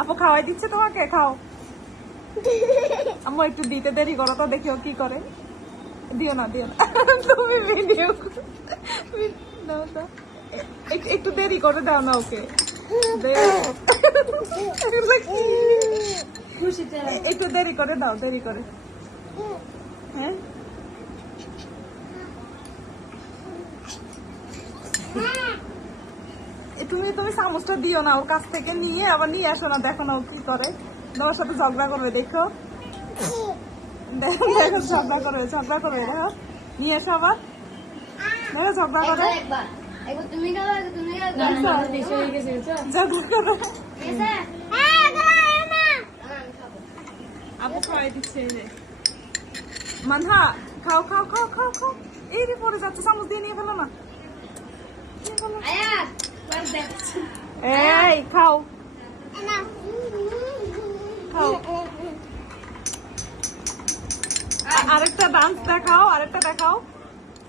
আপু খাওয়াই দিচ্ছে তোমাকে, খাও। আম্মু একটু দিতে দেরি করো তো, দেখিও কি করে। দিও না দিও না, তুমি ভিডিও দাও তো, একটু দেরি করে দাও না ওকে। একটু দেরি করে দাও, দেরি করে। হ্যাঁ তুমি তুমি চামচটা দিও না, ওর কাছ থেকে নিয়ে আবার নিয়ে আসো না, দেখো না ও কি করে। তোমার সাথে ঝগড়া করবে, দেখো দেখো দেখো, ঝগড়া করবে, ঝগড়া করবে, দেখো। নিয়ে এসো আবার, দেখো ঝগড়া করে, ঝগড়া করে। আপু খাওয়াই দিচ্ছে। মানহা খাও খাও খাও খাও খাও। এই রে পড়ে যাচ্ছে, চামচ দিয়ে নিয়ে ফেলো না। এই খাও খাও। আরেকটা ডান্স দেখাও, আরেকটা দেখাও।